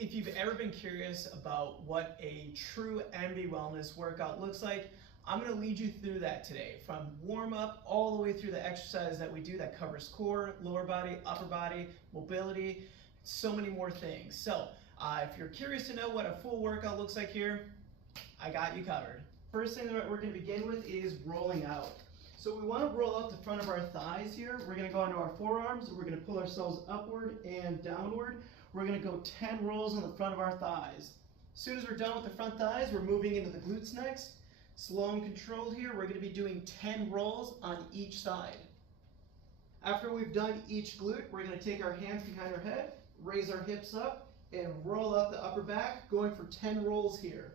If you've ever been curious about what a true MB Wellness workout looks like, I'm going to lead you through that today, from warm up all the way through the exercise that we do that covers core, lower body, upper body, mobility, so many more things. So if you're curious to know what a full workout looks like here, I got you covered. First thing that we're going to begin with is rolling out. So we want to roll out the front of our thighs here. We're going to go into our forearms. We're going to pull ourselves upward and downward. We're going to go 10 rolls on the front of our thighs. As soon as we're done with the front thighs, we're moving into the glutes next. Slow and controlled here. We're going to be doing 10 rolls on each side. After we've done each glute, we're going to take our hands behind our head, raise our hips up, and roll out the upper back, going for 10 rolls here.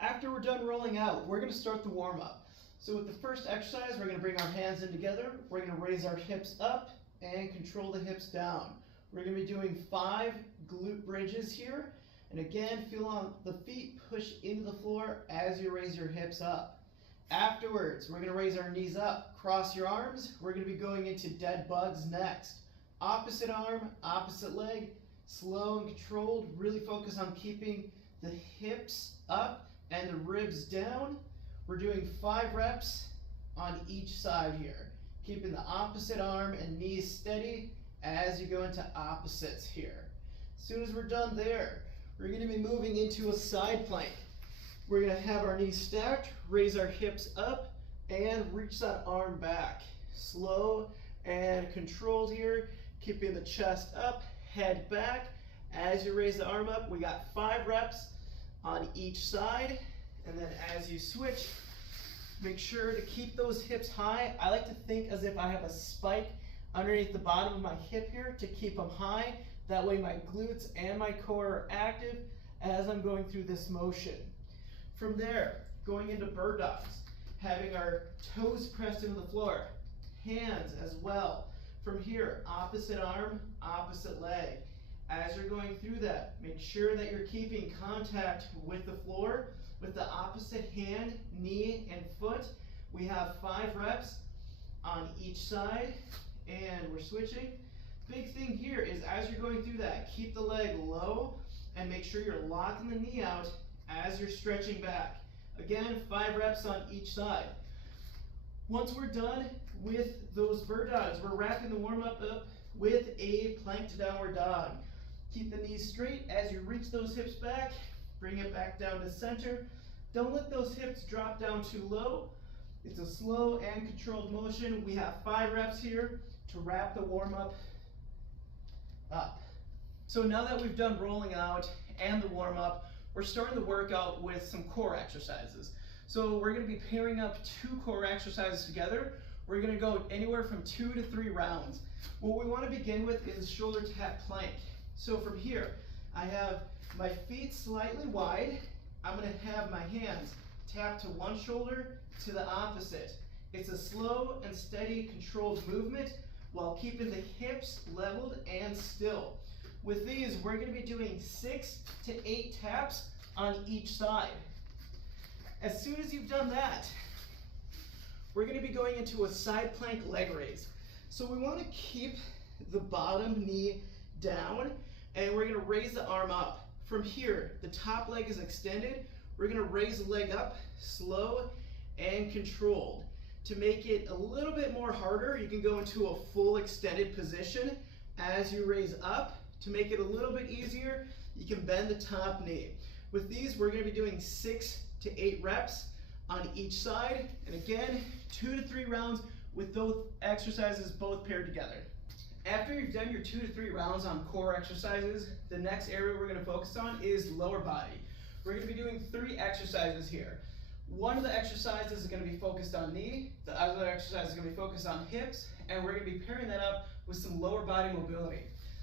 After we're done rolling out, we're going to start the warm-up. So with the first exercise, we're going to bring our hands in together. We're going to raise our hips up and control the hips down. We're going to be doing 5 glute bridges here. And again, feel on the feet push into the floor as you raise your hips up. Afterwards, we're going to raise our knees up, cross your arms. We're going to be going into dead bugs next. Opposite arm, opposite leg, slow and controlled. Really focus on keeping the hips up and the ribs down. We're doing 5 reps on each side here, keeping the opposite arm and knees steady as you go into opposites here. As soon as we're done there, we're going to be moving into a side plank. We're going to have our knees stacked, raise our hips up, and reach that arm back. Slow and controlled here, keeping the chest up, head back. As you raise the arm up, we got 5 reps on each side. And then as you switch, make sure to keep those hips high. I like to think as if I have a spike underneath the bottom of my hip here to keep them high. That way my glutes and my core are active as I'm going through this motion. From there, going into bird dogs, having our toes pressed into the floor, hands as well. From here, opposite arm, opposite leg. As you're going through that, make sure that you're keeping contact with the floor with the opposite hand, knee, and foot. We have 5 reps on each side, and we're switching. Big thing here is as you're going through that, keep the leg low and make sure you're locking the knee out as you're stretching back. Again, 5 reps on each side. Once we're done with those bird dogs, we're wrapping the warm-up up with a plank to downward dog. Keep the knees straight as you reach those hips back. Bring it back down to center. Don't let those hips drop down too low. It's a slow and controlled motion. We have 5 reps here to wrap the warm-up up. So now that we've done rolling out and the warm-up, we're starting the workout with some core exercises. So we're going to be pairing up 2 core exercises together. We're going to go anywhere from 2 to 3 rounds. What we want to begin with is shoulder tap plank. So from here, I have my feet slightly wide. I'm going to have my hands tap to one shoulder to the opposite. It's a slow and steady controlled movement while keeping the hips leveled and still. With these, we're going to be doing 6 to 8 taps on each side. As soon as you've done that, we're going to be going into a side plank leg raise. So we want to keep the bottom knee down, and we're going to raise the arm up. From here, the top leg is extended. We're going to raise the leg up, slow and controlled. To make it a little bit more harder, you can go into a full extended position as you raise up. To make it a little bit easier, you can bend the top knee. With these, we're going to be doing 6 to 8 reps on each side. And again, 2 to 3 rounds with those exercises both paired together. After you've done your 2 to 3 rounds on core exercises, the next area we're going to focus on is lower body. We're going to be doing 3 exercises here. One of the exercises is going to be focused on knee, the other exercise is going to be focused on hips, and we're going to be pairing that up with some lower body mobility.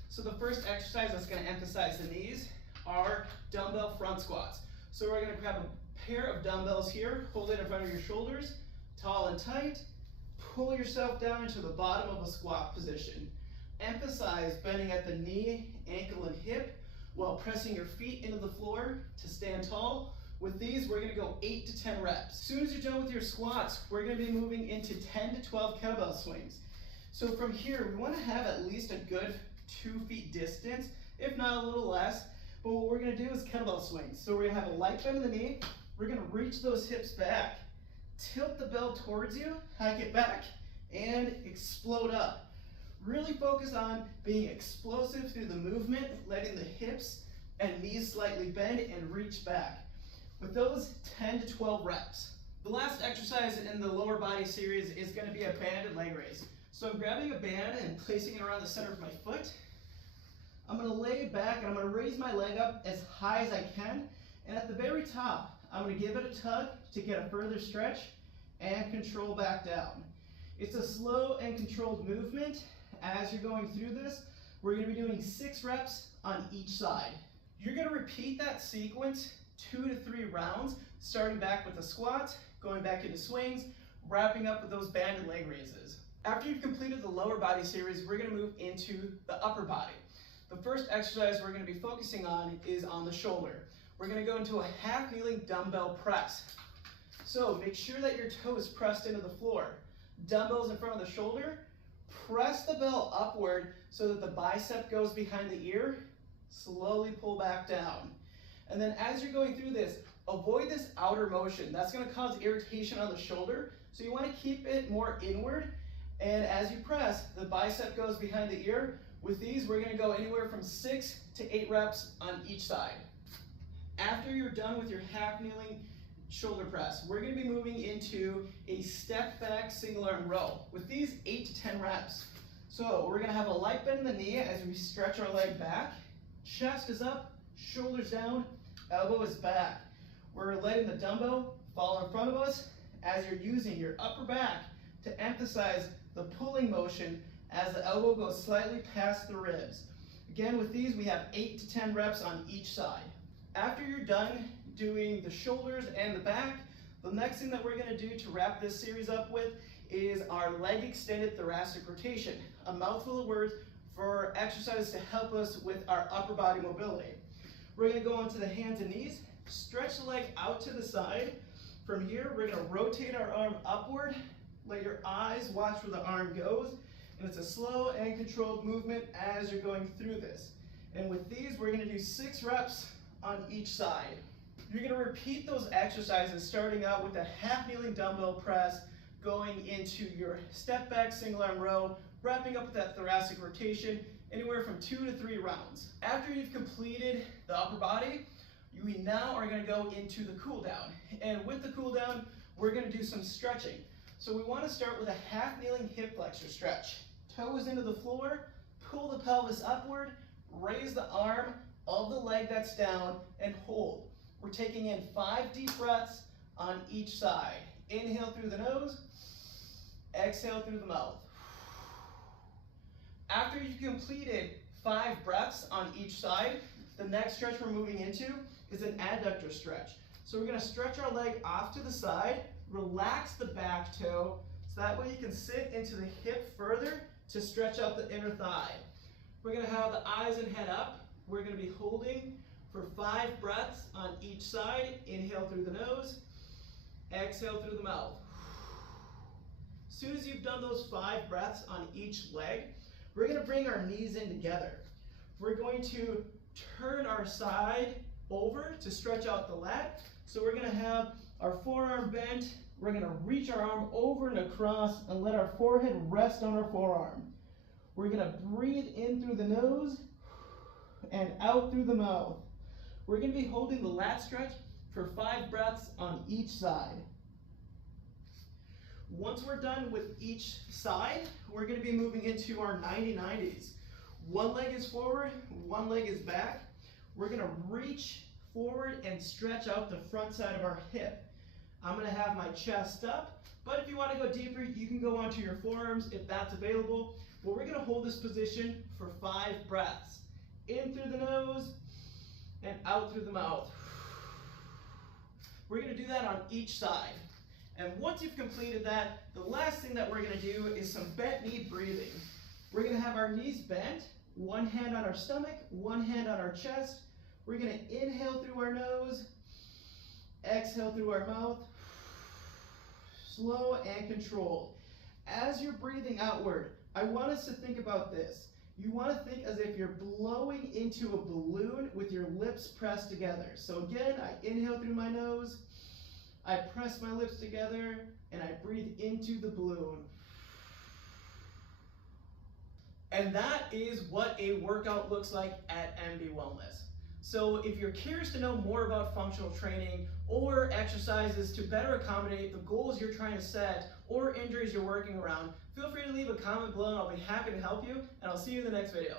So the first exercise that's going to emphasize the knees are dumbbell front squats. So we're going to grab a pair of dumbbells here, hold it in front of your shoulders, tall and tight, pull yourself down into the bottom of a squat position. Emphasize bending at the knee, ankle, and hip while pressing your feet into the floor to stand tall. With these, we're going to go 8 to 10 reps. As soon as you're done with your squats, we're going to be moving into 10 to 12 kettlebell swings. So from here, we want to have at least a good 2 feet distance if not a little less. But what we're gonna do is kettlebell swings. So we're gonna have a light bend in the knee, we're gonna reach those hips back, tilt the bell towards you, hike it back, and explode up. Really focus on being explosive through the movement, letting the hips and knees slightly bend and reach back. With those 10 to 12 reps. The last exercise in the lower body series is going to be a banded leg raise. So I'm grabbing a band and placing it around the center of my foot. I'm going to lay back and I'm going to raise my leg up as high as I can. And at the very top, I'm going to give it a tug to get a further stretch and control back down. It's a slow and controlled movement. As you're going through this, we're going to be doing 6 reps on each side. You're going to repeat that sequence 2 to 3 rounds, starting back with the squat, going back into swings, wrapping up with those banded leg raises. After you've completed the lower body series, we're going to move into the upper body. The first exercise we're going to be focusing on is on the shoulder. We're going to go into a half kneeling dumbbell press. So make sure that your toe is pressed into the floor. Dumbbells in front of the shoulder. Press the bell upward so that the bicep goes behind the ear. Slowly pull back down. And then as you're going through this, avoid this outer motion. That's going to cause irritation on the shoulder. So you want to keep it more inward. And as you press, the bicep goes behind the ear. With these, we're going to go anywhere from 6 to 8 reps on each side. After you're done with your half kneeling shoulder press, we're going to be moving into a step back single arm row. With these, 8 to 10 reps. So we're going to have a light bend in the knee as we stretch our leg back. Chest is up, shoulders down, elbow is back. We're letting the dumbbell fall in front of us as you're using your upper back to emphasize the pulling motion as the elbow goes slightly past the ribs. Again, with these, we have 8 to 10 reps on each side. After you're done doing the shoulders and the back, the next thing that we're going to do to wrap this series up with is our leg extended thoracic rotation. A mouthful of words for exercises to help us with our upper body mobility. We're going to go onto the hands and knees, stretch the leg out to the side. From here, we're going to rotate our arm upward. Let your eyes watch where the arm goes. And it's a slow and controlled movement as you're going through this. And with these, we're going to do 6 reps on each side. You're going to repeat those exercises starting out with a half kneeling dumbbell press, going into your step back single arm row, wrapping up with that thoracic rotation, anywhere from 2 to 3 rounds. After you've completed the upper body, we now are going to go into the cool down. And with the cool down, we're going to do some stretching. So we want to start with a half kneeling hip flexor stretch. Toes into the floor, pull the pelvis upward, raise the arm of the leg that's down, and hold. We're taking in 5 deep breaths on each side. Inhale through the nose, exhale through the mouth. After you've completed 5 breaths on each side, the next stretch we're moving into is an adductor stretch. So we're going to stretch our leg off to the side, relax the back toe, so that way you can sit into the hip further to stretch out the inner thigh. We're going to have the eyes and head up. We're going to be holding for 5 breaths on each side. Inhale through the nose, exhale through the mouth. As soon as you've done those 5 breaths on each leg, we're going to bring our knees in together. We're going to turn our side over to stretch out the lat. So we're going to have our forearm bent. We're going to reach our arm over and across and let our forehead rest on our forearm. We're going to breathe in through the nose and out through the mouth. We're going to be holding the lat stretch for 5 breaths on each side. Once we're done with each side, we're going to be moving into our 90-90s. One leg is forward, one leg is back. We're going to reach forward and stretch out the front side of our hip. I'm going to have my chest up, but if you want to go deeper, you can go onto your forearms if that's available. But we're going to hold this position for 5 breaths. In through the nose and out through the mouth. We're going to do that on each side. And once you've completed that, the last thing that we're going to do is some bent knee breathing. We're going to have our knees bent, one hand on our stomach, one hand on our chest. We're going to inhale through our nose, exhale through our mouth, slow and controlled. As you're breathing outward, I want us to think about this. You want to think as if you're blowing into a balloon with your lips pressed together. So again, I inhale through my nose, I press my lips together, and I breathe into the balloon. And that is what a workout looks like at MB Wellness. So if you're curious to know more about functional training or exercises to better accommodate the goals you're trying to set or injuries you're working around, feel free to leave a comment below and I'll be happy to help you, and I'll see you in the next video.